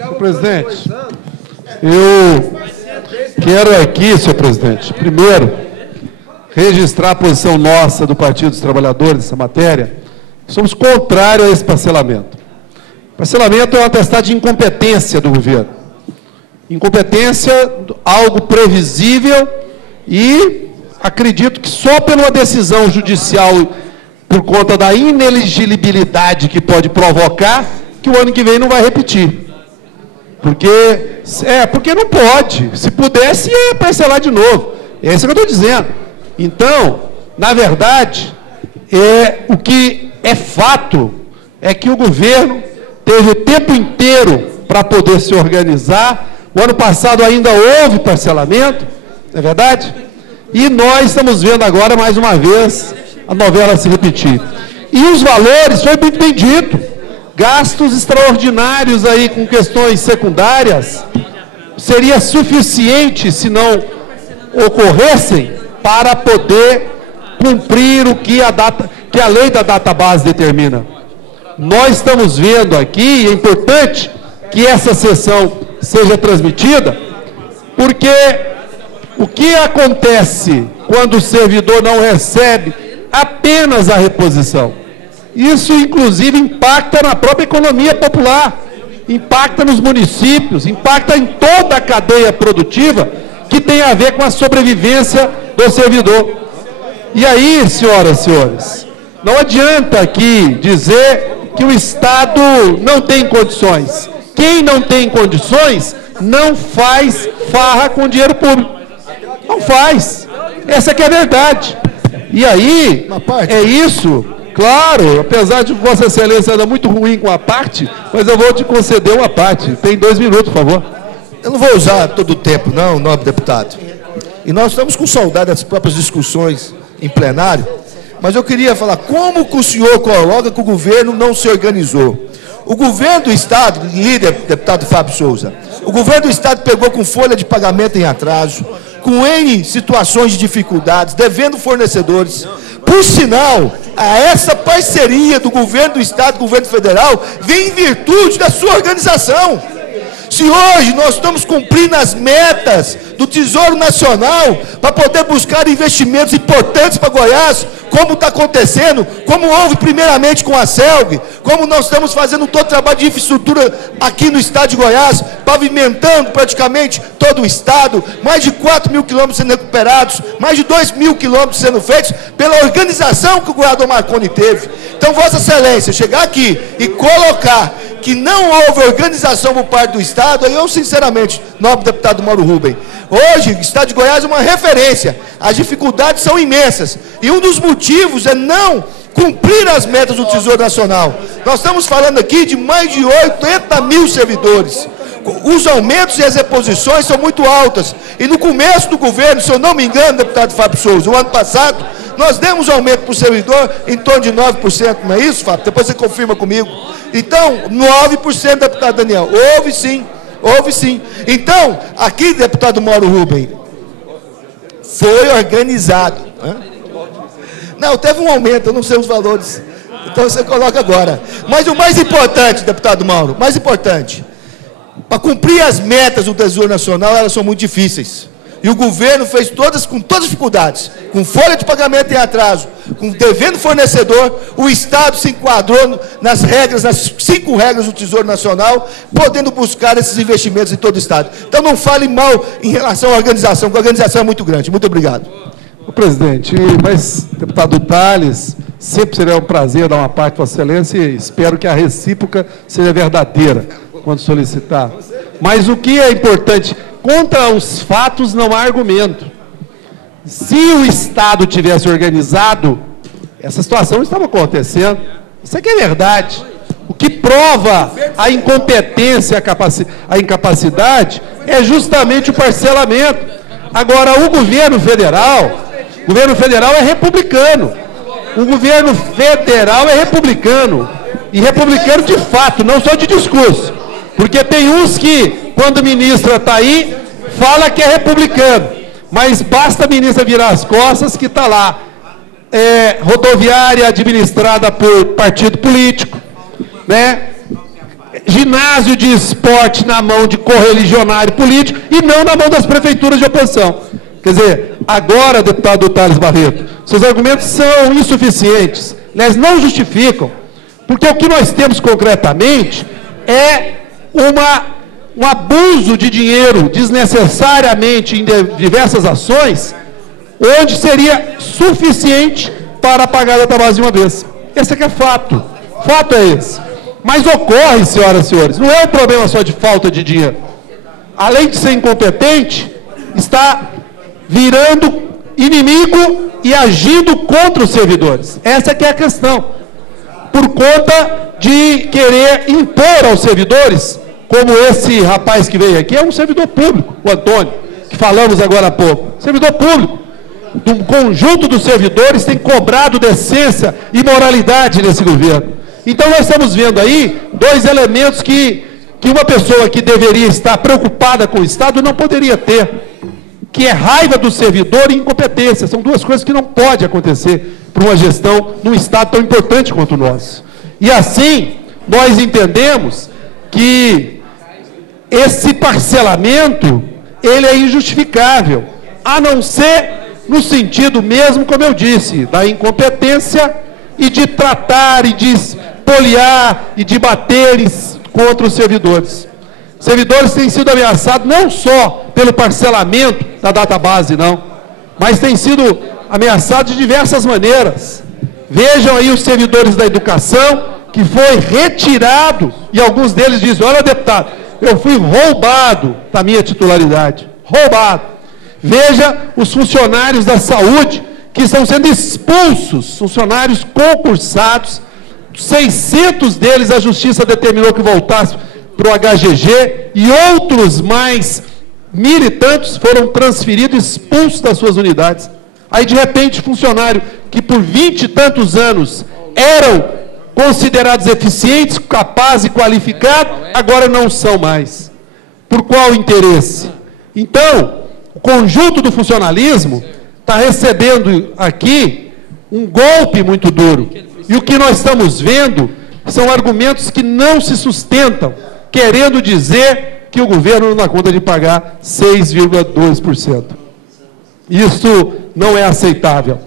Senhor presidente, eu quero aqui, senhor presidente, primeiro, registrar a posição nossa do Partido dos Trabalhadores nessa matéria. Somos contrários a esse parcelamento. Parcelamento é um atestado de incompetência do governo. Incompetência, algo previsível, e acredito que só por uma decisão judicial, por conta da ineligibilidade que pode provocar, que o ano que vem não vai repetir. Porque não pode. Se pudesse, ia parcelar de novo. É isso que eu estou dizendo. Então, na verdade, o que é fato é que o governo teve o tempo inteiro para poder se organizar. O ano passado ainda houve parcelamento, não é verdade? E nós estamos vendo agora, mais uma vez, a novela se repetir. E os valores, foi muito bem dito, gastos extraordinários aí com questões secundárias, seria suficiente, se não ocorressem, para poder cumprir o que a lei da database determina. Nós estamos vendo aqui, e é importante que essa sessão seja transmitida, porque o que acontece quando o servidor não recebe apenas a reposição? Isso, inclusive, impacta na própria economia popular, impacta nos municípios, impacta em toda a cadeia produtiva que tem a ver com a sobrevivência do servidor. E aí, senhoras e senhores, não adianta aqui dizer que o Estado não tem condições. Quem não tem condições não faz farra com dinheiro público. Não faz. Essa que é a verdade. E aí, é isso. Claro, apesar de Vossa Excelência andar muito ruim com a parte, mas eu vou te conceder uma parte. Tem 2 minutos, por favor. Eu não vou usar todo o tempo, não, nobre deputado. E nós estamos com saudade das próprias discussões em plenário, mas eu queria falar como que o senhor coloca que o governo não se organizou. O governo do Estado, líder, deputado Fábio Souza, o governo do Estado pegou com folha de pagamento em atraso, com N situações de dificuldades, devendo fornecedores. Por sinal, essa parceria do governo do Estado com o governo federal vem em virtude da sua organização. Se hoje nós estamos cumprindo as metas do Tesouro Nacional para poder buscar investimentos importantes para Goiás, como está acontecendo, como houve primeiramente com a CELG, como nós estamos fazendo todo o trabalho de infraestrutura aqui no estado de Goiás, pavimentando praticamente todo o estado, mais de 4 mil quilômetros sendo recuperados, mais de 2 mil quilômetros sendo feitos pela organização que o governador Marconi teve. Então, Vossa Excelência, chegar aqui e colocar que não houve organização por parte do Estado, aí eu, sinceramente, nobre deputado Mauro Rubem, hoje o Estado de Goiás é uma referência, as dificuldades são imensas, e um dos motivos é não cumprir as metas do Tesouro Nacional. Nós estamos falando aqui de mais de 80 mil servidores. Os aumentos e as reposições são muito altas, e no começo do governo, se eu não me engano, deputado Fábio Souza, o ano passado, nós demos aumento para o servidor em torno de 9%, não é isso, Fábio? Depois você confirma comigo. Então, 9%, deputado Daniel. Houve sim, houve sim. Então, aqui, deputado Mauro Rubem, foi organizado. Não, teve um aumento, eu não sei os valores. Então, você coloca agora. Mas o mais importante, deputado Mauro, mais importante, para cumprir as metas do Tesouro Nacional, elas são muito difíceis. E o governo fez com todas as dificuldades, com folha de pagamento em atraso, com devendo fornecedor, o Estado se enquadrou nas regras, nas 5 regras do Tesouro Nacional, podendo buscar esses investimentos em todo o Estado. Então não fale mal em relação à organização, porque a organização é muito grande. Muito obrigado. Presidente, mas, deputado Tales, sempre será um prazer dar uma parte para Vossa Excelência e espero que a recíproca seja verdadeira quando solicitar. Mas o que é importante, contra os fatos não há argumento. Se o Estado tivesse organizado, essa situação não estava acontecendo. Isso aqui é verdade. O que prova a incompetência, a incapacidade, é justamente o parcelamento. Agora, o governo federal é republicano. O governo federal é republicano. E republicano de fato, não só de discurso. Porque tem uns que, quando a ministra está aí, fala que é republicano. Mas basta a ministra virar as costas que está lá. Rodoviária administrada por partido político, né? ginásio de esporte na mão de correligionário político e não na mão das prefeituras de oposição. Quer dizer, agora, deputado Thales Barreto, seus argumentos são insuficientes, aliás, não justificam, porque o que nós temos concretamente é um abuso de dinheiro desnecessariamente em diversas ações, onde seria suficiente para pagar a database de uma vez. Esse aqui é fato. Fato é esse. Mas ocorre, senhoras e senhores, não é um problema só de falta de dinheiro. Além de ser incompetente, está virando inimigo e agindo contra os servidores. Essa que é a questão. Por conta de querer impor aos servidores, como esse rapaz que veio aqui, é um servidor público, o Antônio, que falamos agora há pouco. Servidor público. Um conjunto dos servidores tem cobrado decência e moralidade nesse governo. Então nós estamos vendo aí dois elementos que uma pessoa que deveria estar preocupada com o Estado não poderia ter, que é raiva do servidor e incompetência. São duas coisas que não podem acontecer para uma gestão num Estado tão importante quanto o nosso. E assim, nós entendemos que esse parcelamento, ele é injustificável, a não ser no sentido mesmo, como eu disse, da incompetência e de tratar e de espoliar e de bater contra os servidores. Os servidores têm sido ameaçados não só pelo parcelamento da database, não, mas têm sido ameaçados de diversas maneiras. Vejam aí os servidores da educação, que foi retirado, e alguns deles dizem, olha, deputado, eu fui roubado da minha titularidade. Roubado. Veja os funcionários da saúde que estão sendo expulsos, funcionários concursados, 600 deles a justiça determinou que voltassem para o HGG e outros mais militantes foram transferidos, expulsos das suas unidades. Aí, de repente, funcionário que por 20 e tantos anos eram considerados eficientes, capazes e qualificados, agora não são mais. Por qual interesse? Então, o conjunto do funcionalismo está recebendo aqui um golpe muito duro. E o que nós estamos vendo são argumentos que não se sustentam, querendo dizer que o governo não dá conta de pagar 6,2%. Isso não é aceitável.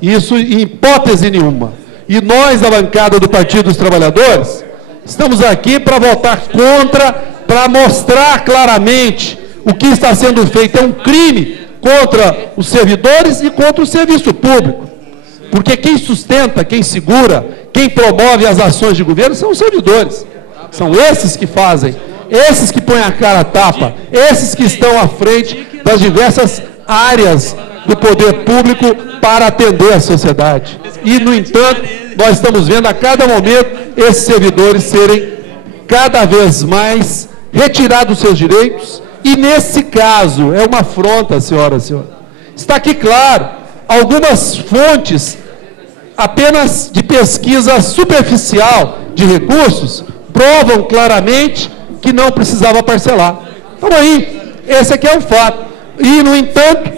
Isso em hipótese nenhuma. E nós, da bancada do Partido dos Trabalhadores, estamos aqui para votar contra, para mostrar claramente o que está sendo feito. É um crime contra os servidores e contra o serviço público. Porque quem sustenta, quem segura, quem promove as ações de governo são os servidores. São esses que fazem, esses que põem a cara a tapa, esses que estão à frente das diversas áreas do poder público para atender a sociedade. E, no entanto, nós estamos vendo a cada momento esses servidores serem cada vez mais retirados dos seus direitos. E, nesse caso, é uma afronta, senhoras e senhores. Está aqui claro, algumas fontes apenas de pesquisa superficial de recursos provam claramente que não precisava parcelar. Então, aí, esse aqui é um fato. E, no entanto,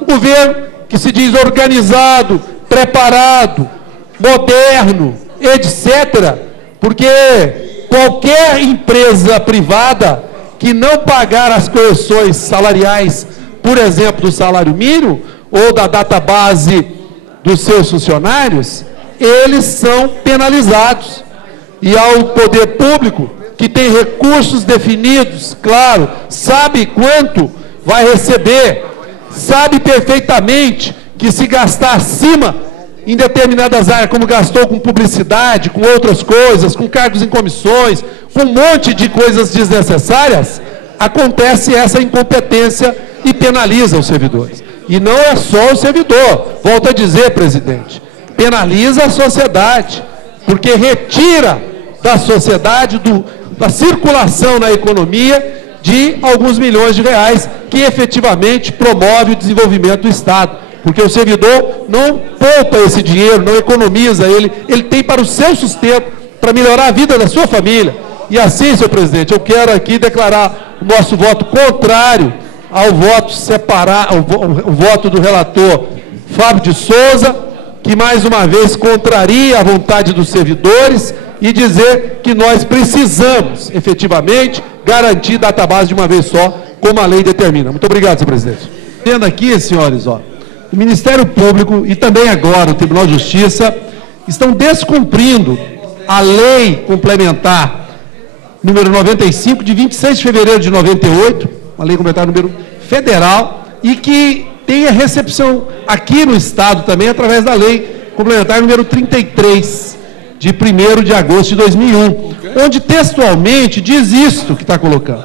o governo, que se diz organizado, preparado, moderno, etc., porque qualquer empresa privada que não pagar as correções salariais, por exemplo, do salário mínimo, ou da database dos seus funcionários, eles são penalizados. E ao poder público, que tem recursos definidos, claro, sabe quanto vai receber, sabe perfeitamente que se gastar acima em determinadas áreas, como gastou com publicidade, com outras coisas, com cargos em comissões, com um monte de coisas desnecessárias, acontece essa incompetência e penaliza os servidores. E não é só o servidor, volto a dizer, presidente, penaliza a sociedade, porque retira da sociedade, da circulação na economia, de alguns milhões de reais, que efetivamente promove o desenvolvimento do Estado. Porque o servidor não poupa esse dinheiro, não economiza ele tem para o seu sustento, para melhorar a vida da sua família. E assim, senhor presidente, eu quero aqui declarar o nosso voto contrário ao voto separado, o voto do relator Fábio de Souza, que, mais uma vez, contraria a vontade dos servidores e dizer que nós precisamos, efetivamente, garantir database de uma vez só, como a lei determina. Muito obrigado, senhor presidente. Tendo aqui, senhores, ó, o Ministério Público e também agora o Tribunal de Justiça estão descumprindo a lei complementar número 95, de 26 de fevereiro de 98, uma lei complementar número federal, e que tem a recepção aqui no Estado também, através da lei complementar número 33, de 1º de agosto de 2001, onde textualmente diz isto que está colocando.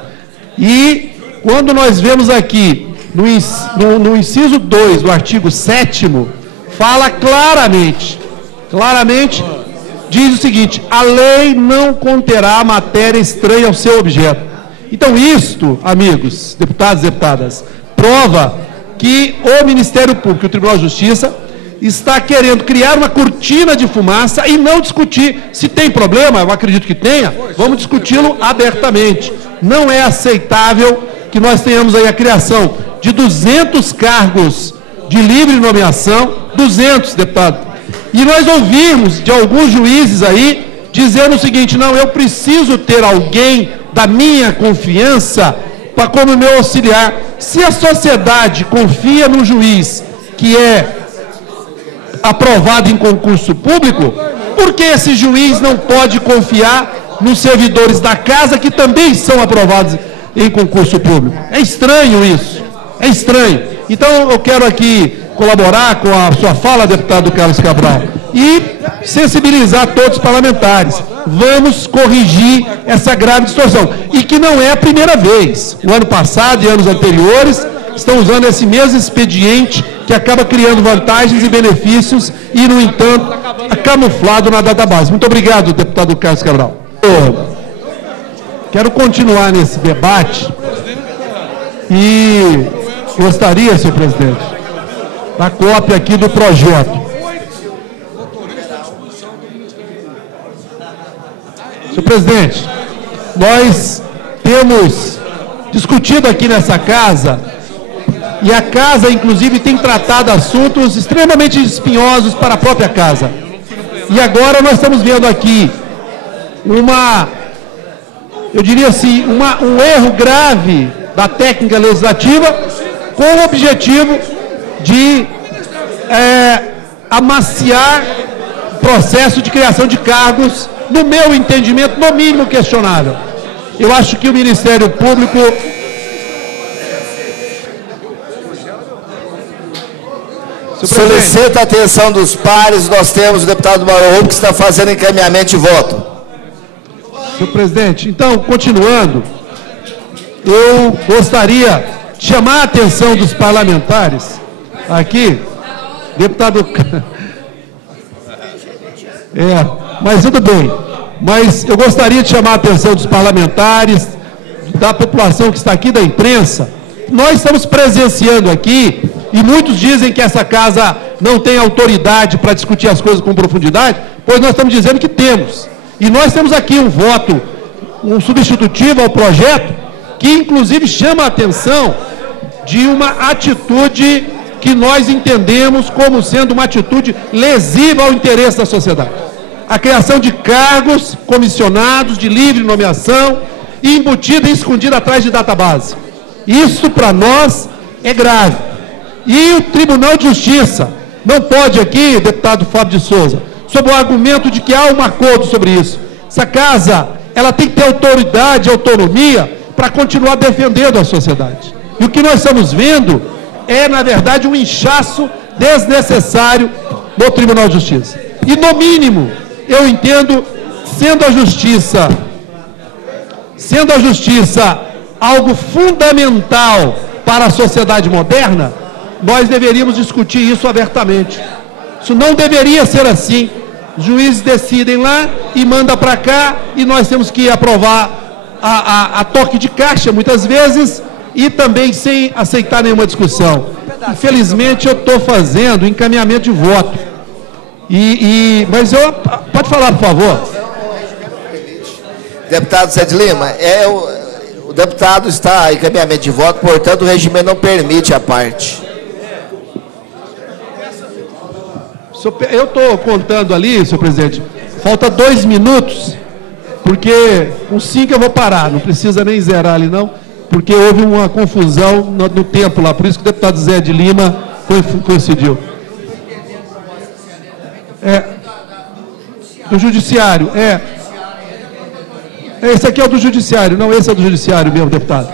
E quando nós vemos aqui, no inciso 2 do artigo 7º, fala claramente, diz o seguinte: a lei não conterá matéria estranha ao seu objeto. Então, isto, amigos, deputados e deputadas, prova que o Ministério Público e o Tribunal de Justiça está querendo criar uma cortina de fumaça e não discutir. Se tem problema, eu acredito que tenha, vamos discuti-lo abertamente. Não é aceitável que nós tenhamos aí a criação de 200 cargos de livre nomeação, 200, deputado, e nós ouvimos de alguns juízes aí dizendo o seguinte: não, eu preciso ter alguém da minha confiança para como meu auxiliar. Se a sociedade confia no juiz que é aprovado em concurso público, por que esse juiz não pode confiar nos servidores da casa que também são aprovados em concurso público? É estranho isso, é estranho. Então eu quero aqui colaborar com a sua fala, deputado Carlos Cabral, e sensibilizar todos os parlamentares. Vamos corrigir essa grave distorção, e que não é a primeira vez. O ano passado e anos anteriores estão usando esse mesmo expediente que acaba criando vantagens e benefícios e, no entanto, camuflado na database. Muito obrigado, deputado Carlos Cabral. Quero continuar nesse debate e gostaria, senhor presidente, da cópia aqui do projeto. Senhor presidente, nós temos discutido aqui nessa casa, e a casa, inclusive, tem tratado assuntos extremamente espinhosos para a própria casa. E agora nós estamos vendo aqui eu diria assim, um erro grave da técnica legislativa, com o objetivo de amaciar o processo de criação de cargos, no meu entendimento, no mínimo questionável. Eu acho que o Ministério Público... Solicita a atenção dos pares. Nós temos o deputado Mauro que está fazendo encaminhamento de voto. Senhor presidente, então, continuando, eu gostaria de chamar a atenção dos parlamentares aqui, deputado... mas tudo bem. Mas eu gostaria de chamar a atenção dos parlamentares, da população que está aqui, da imprensa. Nós estamos presenciando aqui, e muitos dizem que essa casa não tem autoridade para discutir as coisas com profundidade, pois nós estamos dizendo que temos. E nós temos aqui um voto, um substitutivo ao projeto, que inclusive chama a atenção de uma atitude que nós entendemos como sendo uma atitude lesiva ao interesse da sociedade. A criação de cargos comissionados de livre nomeação, embutida e escondida atrás de database. Isso, para nós, é grave. E o Tribunal de Justiça não pode aqui, deputado Fábio de Souza, sob o argumento de que há um acordo sobre isso. Essa casa, ela tem que ter autoridade e autonomia para continuar defendendo a sociedade. E o que nós estamos vendo é, na verdade, um inchaço desnecessário no Tribunal de Justiça. E, no mínimo, eu entendo, sendo a justiça algo fundamental para a sociedade moderna, nós deveríamos discutir isso abertamente. Isso não deveria ser assim. Os juízes decidem lá e mandam para cá, e nós temos que aprovar a toque de caixa, muitas vezes, e também sem aceitar nenhuma discussão. Infelizmente, eu estou fazendo encaminhamento de voto. Mas pode falar, por favor. Deputado Sede Lima, o deputado está em encaminhamento de voto, portanto, o regimento não permite a parte. Eu estou contando ali, senhor presidente, falta 2 minutos, porque com 5 eu vou parar, não precisa nem zerar ali não, porque houve uma confusão no tempo lá, por isso que o deputado Zé de Lima coincidiu. Do Judiciário, esse aqui é o do Judiciário, não, esse é o do Judiciário mesmo, deputado.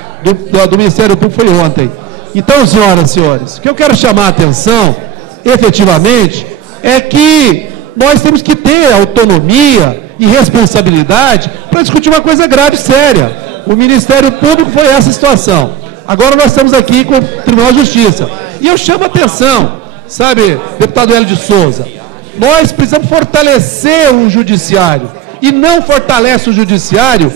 Do Ministério Público foi ontem. Então, senhoras e senhores, o que eu quero chamar a atenção, efetivamente, é que nós temos que ter autonomia e responsabilidade para discutir uma coisa grave e séria. O Ministério Público foi essa situação. Agora nós estamos aqui com o Tribunal de Justiça. E eu chamo a atenção, sabe, deputado Hélio de Souza, nós precisamos fortalecer o Judiciário. E não fortalece o Judiciário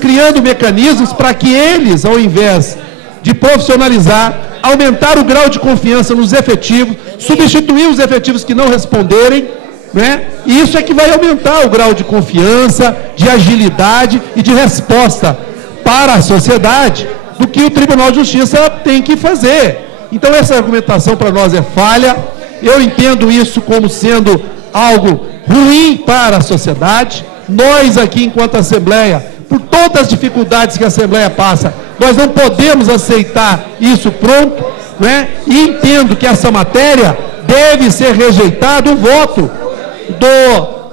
criando mecanismos para que eles, ao invés de profissionalizar, aumentar o grau de confiança nos efetivos, substituir os efetivos que não responderem, né? E isso é que vai aumentar o grau de confiança, de agilidade e de resposta para a sociedade do que o Tribunal de Justiça tem que fazer. Então essa argumentação para nós é falha, eu entendo isso como sendo algo ruim para a sociedade. Nós aqui, enquanto Assembleia, por todas as dificuldades que a Assembleia passa, nós não podemos aceitar isso pronto, né? E entendo que essa matéria deve ser rejeitado o voto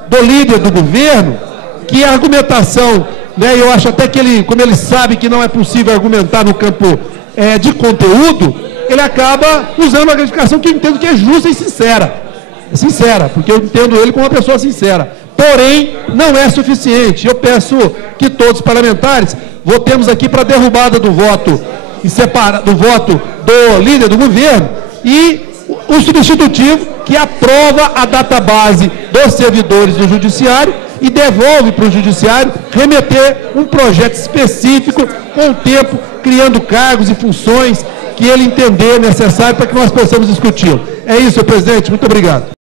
do líder do governo, que a argumentação, né, eu acho até que ele, como ele sabe que não é possível argumentar no campo de conteúdo, ele acaba usando uma gratificação que eu entendo que é justa e sincera, porque eu entendo ele como uma pessoa sincera. Porém, não é suficiente. Eu peço que todos os parlamentares votemos aqui para a derrubada do voto do líder do governo e o substitutivo que aprova a database dos servidores do Judiciário e devolve para o Judiciário remeter um projeto específico com o tempo, criando cargos e funções que ele entender necessário para que nós possamos discutir. É isso, senhor presidente. Muito obrigado.